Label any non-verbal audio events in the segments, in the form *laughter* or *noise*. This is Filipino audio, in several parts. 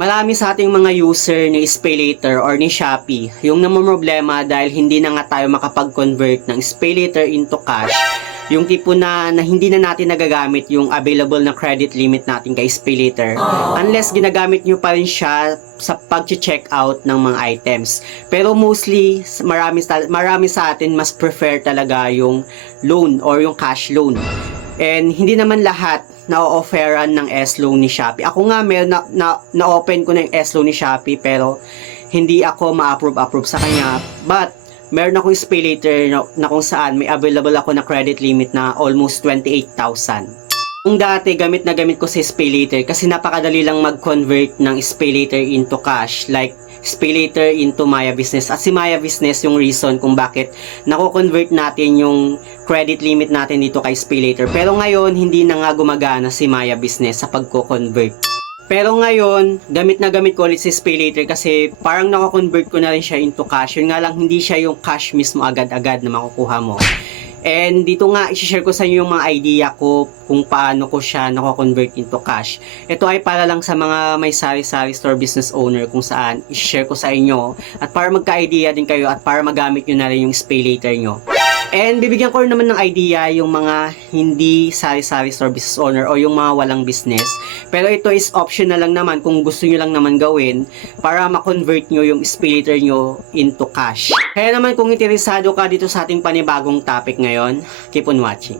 Marami sa ating mga user ni SpayLater or ni Shopee yung namumroblema dahil hindi na nga tayo makapag-convert ng SpayLater into cash. Yung tipo na, na hindi na natin nagagamit yung available na credit limit natin kay SpayLater. Unless ginagamit nyo pa rin siya sa pag-check out ng mga items. Pero mostly, marami, marami sa atin mas prefer talaga yung loan or yung cash loan. And hindi naman lahat na-offeran ng S-loan ni Shopee. Ako nga, may na, na, na-open ko na yung S-loan ni Shopee pero hindi ako ma-approve-approve sa kanya. But, meron akong pay later na, na kung saan may available ako na credit limit na almost 28,000. Kung dati, gamit na gamit ko sa SpayLater kasi napakadali lang mag-convert ng SpayLater into cash. Like, SpayLater into Maya Business. At si Maya Business yung reason kung bakit nako-convert natin yung credit limit natin dito kay SpayLater. Pero ngayon, hindi na nga gumagana si Maya Business sa pagko-convert. Pero ngayon, gamit na gamit ko ulit si SpayLater kasi parang nako-convert ko na rin siya into cash. Yun nga lang, hindi siya yung cash mismo agad-agad na makukuha mo. And dito nga, i-share ko sa inyo yung mga idea ko kung paano ko siya nako-convert into cash. Ito ay para lang sa mga may sari-sari store business owner kung saan i-share ko sa inyo at para magka-idea din kayo at para magamit nyo na rin yung pay later nyo. And bibigyan ko rin naman ng idea yung mga hindi sari-sari store business owner o yung mga walang business. Pero ito is optional lang naman kung gusto nyo lang naman gawin para ma-convert nyo yung later nyo into cash. Kaya naman kung interesado ka dito sa ating panibagong topic ngayon, keep on watching.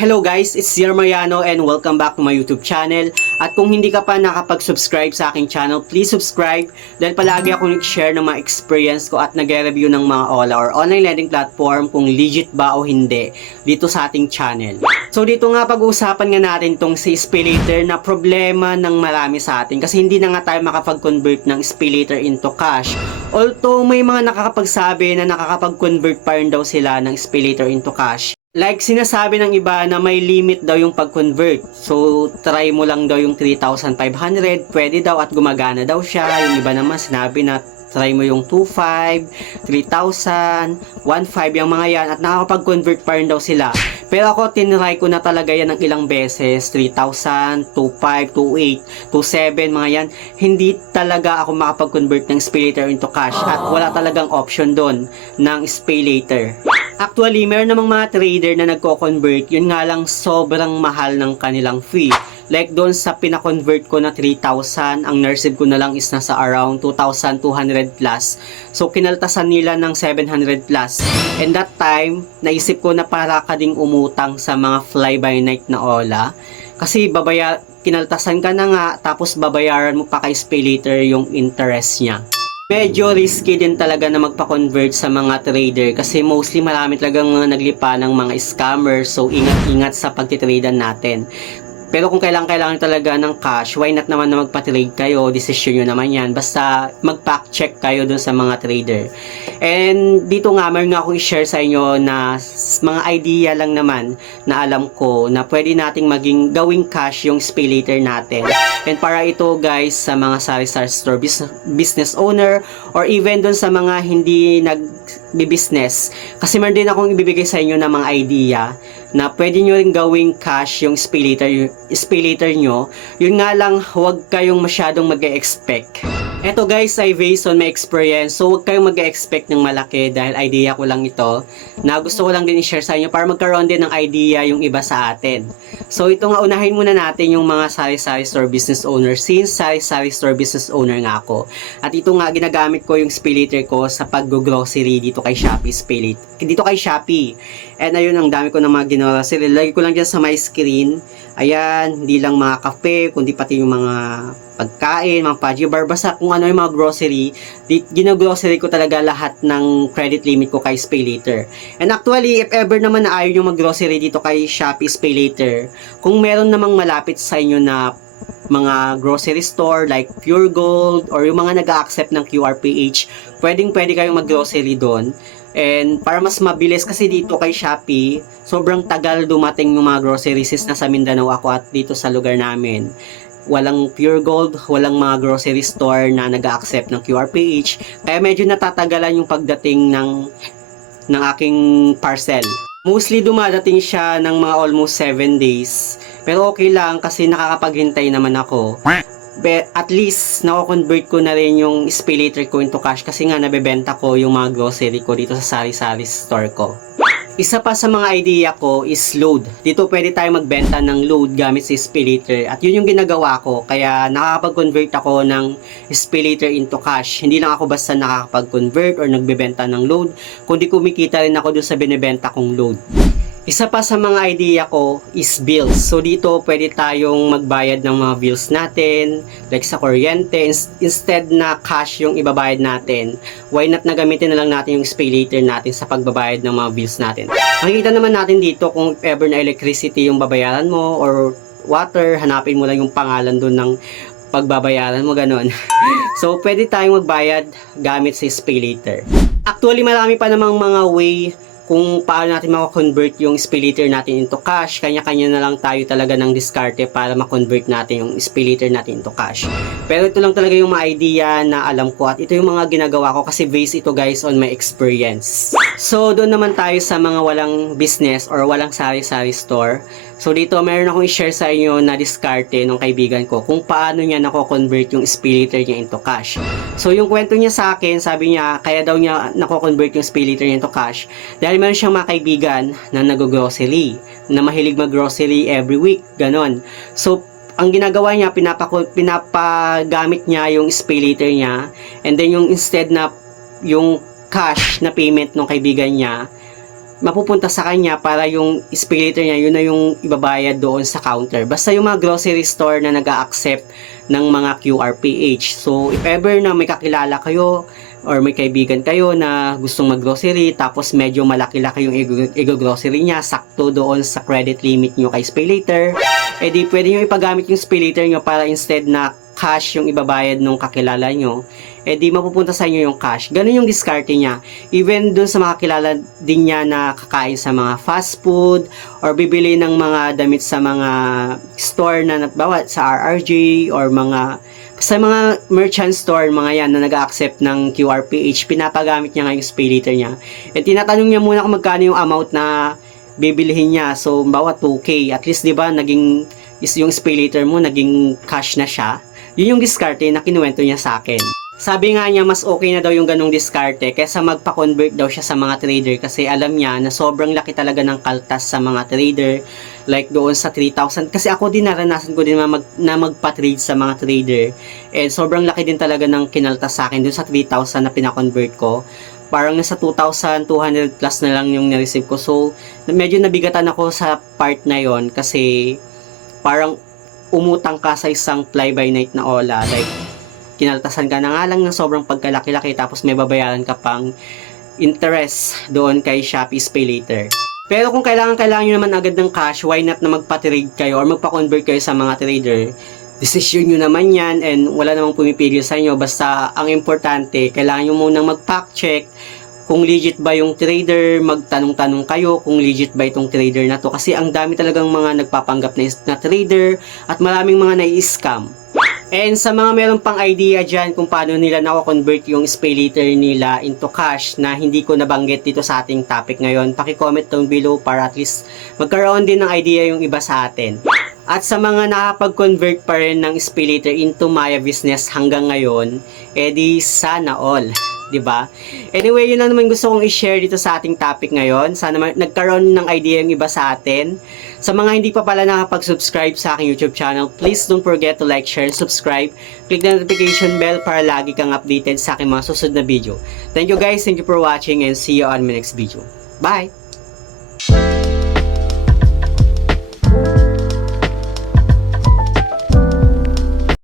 Hello guys, it's Sir Mariano and welcome back to my YouTube channel. At kung hindi ka pa nakapag-subscribe sa aking channel, please subscribe dahil palagi ako nag-share ng mga experience ko at nag-review ng mga OLA or online lending platform kung legit ba o hindi dito sa ating channel. So dito nga pag-uusapan nga natin tong si SpayLater na problema ng marami sa atin kasi hindi na nga tayo makapag-convert ng SpayLater into cash. Although may mga nakakapagsabi na nakakapag-convert pa rin daw sila ng SpayLater into cash. Like sinasabi ng iba na may limit daw yung pag-convert. So try mo lang daw yung 3,500, pwede daw at gumagana daw siya. Yung iba naman sinabi na try mo yung 2,500, 3,000, 1,500 yung mga yan at nakakapag-convert pa rin daw sila. Pero ako tinry ko na talaga yan ng ilang beses, 3,000, 2,500, 2,800, 2,700, mga yan. Hindi talaga ako makapag-convert ng SpayLater into cash at wala talagang option doon ng SpayLater. Actually, meron namang mga trader na nagko-convert, yun nga lang sobrang mahal ng kanilang fee. Like doon sa pina-convert ko na 3,000, ang nurse ko na lang is nasa around 2,200 plus. So kinaltasan nila ng 700 plus. And that time, naisip ko na para ka ding umutang sa mga fly-by-night na ola. Kasi babaya, kinaltasan ka na nga, tapos babayaran mo pa kay SpayLater yung interest niya. Medyo risky din talaga na magpa-convert sa mga trader kasi mostly marami talagang naglipa ng mga scammer so ingat-ingat sa pagtitradean natin. Pero kung kailangan kailangan talaga ng cash, why not naman na magpa-trade kayo? Decision nyo naman yan. Basta mag-fact check kayo dun sa mga trader. And dito nga, meron nga akong i-share sa inyo na mga idea lang naman na alam ko na pwede nating maging gawing cash yung pay later natin. And para ito guys sa mga sari-sari store bus- business owner or even dun sa mga hindi nag business kasi meron din akong ibibigay sa inyo ng mga idea na pwede nyo rin gawing cash yung pay later, pay later nyo. Yun nga lang, huwag kayong masyadong mag-expect. Eto guys ay based on my experience. So huwag kayong mag-expect ng malaki dahil idea ko lang ito na gusto ko lang din i-share sa inyo para magkaroon din ng idea yung iba sa atin. So ito nga unahin muna natin yung mga sari-sari store business owner since sari-sari store business owner nga ako. At ito nga ginagamit ko yung SpayLater ko sa pag-grocery dito kay Shopee SpayLater. Dito kay Shopee. And ayun ang dami ko ng mga grocery. Lagi ko lang dyan sa my screen. Ayan, hindi lang mga kape, kundi pati yung mga pagkain, mga pudgy bar, basta kung ano yung mga grocery, ginagrocery ko talaga lahat ng credit limit ko kay SpayLater. And actually, if ever naman na ayaw nyo mag-grocery dito kay Shopee SpayLater, kung meron namang malapit sa inyo na mga grocery store like Pure Gold or yung mga nag-accept ng QRPH, pwedeng pwede kayong mag-grocery doon. And para mas mabilis kasi dito kay Shopee, sobrang tagal dumating yung mga groceries na sa Mindanao ako at dito sa lugar namin. Walang pure gold, walang mga grocery store na nag-accept ng QRPH. Kaya medyo natatagalan yung pagdating ng ng aking parcel. Mostly dumadating siya ng mga almost 7 days. Pero okay lang kasi nakakapaghintay naman ako. Be, at least, nako-convert ko na rin yung pay later ko into cash kasi nga nabebenta ko yung mga grocery ko dito sa sari-sari store ko. Isa pa sa mga idea ko is load. Dito pwede tayo magbenta ng load gamit sa Spillator. At yun yung ginagawa ko. Kaya nakakapag-convert ako ng Spillator into cash. Hindi lang ako basta nakakapag-convert or nagbebenta ng load. Kundi kumikita rin ako dun sa binibenta kong load. Isa pa sa mga idea ko is bills. So dito pwede tayong magbayad ng mga bills natin, like sa kuryente, ins- instead na cash yung ibabayad natin. Why not na gamitin na lang natin yung pay later natin sa pagbabayad ng mga bills natin. Makikita naman natin dito kung ever na electricity yung babayaran mo or water, hanapin mo lang yung pangalan doon ng pagbabayaran mo, ganon. *laughs* so, pwede tayong magbayad gamit sa pay later. Actually, marami pa namang mga way kung paano natin makakonvert yung spillator natin into cash. Kanya-kanya na lang tayo talaga ng diskarte para makonvert natin yung spillator natin into cash. Pero ito lang talaga yung mga idea na alam ko at ito yung mga ginagawa ko kasi based ito guys on my experience. So, doon naman tayo sa mga walang business or walang sari-sari store. So, dito meron akong i-share sa inyo na diskarte ng kaibigan ko kung paano niya nako-convert yung spillator niya into cash. So, yung kwento niya sa akin, sabi niya, kaya daw niya nako-convert yung spillator niya into cash dahil meron siyang mga kaibigan na nag-grocery, na mahilig mag-grocery every week, ganon. So, ang ginagawa niya, pinapako, pinapagamit niya yung spillator niya, and then yung instead na yung cash na payment ng kaibigan niya, mapupunta sa kanya para yung spillator niya, yun na yung ibabayad doon sa counter. Basta yung mga grocery store na nag accept ng mga QRPH. So, if ever na may kakilala kayo, or may kaibigan kayo na gustong mag-grocery tapos medyo malaki-laki yung ego-grocery niya sakto doon sa credit limit nyo kay SpayLater eh di pwede nyo ipagamit yung SpayLater nyo para instead na cash yung ibabayad nung kakilala nyo eh di mapupunta sa inyo yung cash ganun yung diskarte niya even dun sa mga kilala din niya na kakain sa mga fast food or bibili ng mga damit sa mga store na bawa sa RRJ or mga sa mga merchant store, mga yan na nag-accept ng QRPH, pinapagamit niya nga yung pay later niya. And tinatanong niya muna kung magkano yung amount na bibilihin niya. So, bawat 2K. At least, di ba, naging, is yung pay later mo, naging cash na siya. Yun yung diskarte na kinuwento niya sa akin. Sabi nga niya, mas okay na daw yung ganong diskarte kaysa magpa-convert daw siya sa mga trader kasi alam niya na sobrang laki talaga ng kaltas sa mga trader like doon sa 3,000 kasi ako din naranasan ko din na, mag, na magpa-trade sa mga trader. And sobrang laki din talaga ng kinaltas sa akin doon sa 3,000 na pina-convert ko. Parang nasa 2,200 plus na lang yung na-receive ko. So medyo nabigatan ako sa part na yon kasi parang umutang ka sa isang fly by night na ola. Like kinaltasan ka na nga lang ng sobrang pagkalaki-laki tapos may babayaran ka pang interest doon kay Shopee Pay Later. Pero kung kailangan kailangan nyo naman agad ng cash, why not na magpa-trade kayo or magpa-convert kayo sa mga trader? Decision nyo naman yan and wala namang pumipigil sa inyo. Basta ang importante, kailangan nyo munang mag-fact check kung legit ba yung trader, magtanong-tanong kayo kung legit ba itong trader na to. Kasi ang dami talagang mga nagpapanggap na, na trader at maraming mga nai-scam. And sa mga meron pang idea dyan kung paano nila nako-convert yung pay later nila into cash na hindi ko nabanggit dito sa ating topic ngayon, paki-comment down below para at least magkaroon din ng idea yung iba sa atin. At sa mga nakapag-convert pa rin ng pay later into Maya Business hanggang ngayon, edi sana all. 'Di ba? Anyway, yun lang naman gusto kong i-share dito sa ating topic ngayon. Sana nagkaroon ng idea yung iba sa atin. Sa mga hindi pa pala nakapag-subscribe sa aking YouTube channel, please don't forget to like, share, and subscribe. Click the notification bell para lagi kang updated sa aking mga susunod na video. Thank you guys, thank you for watching, and see you on my next video. Bye!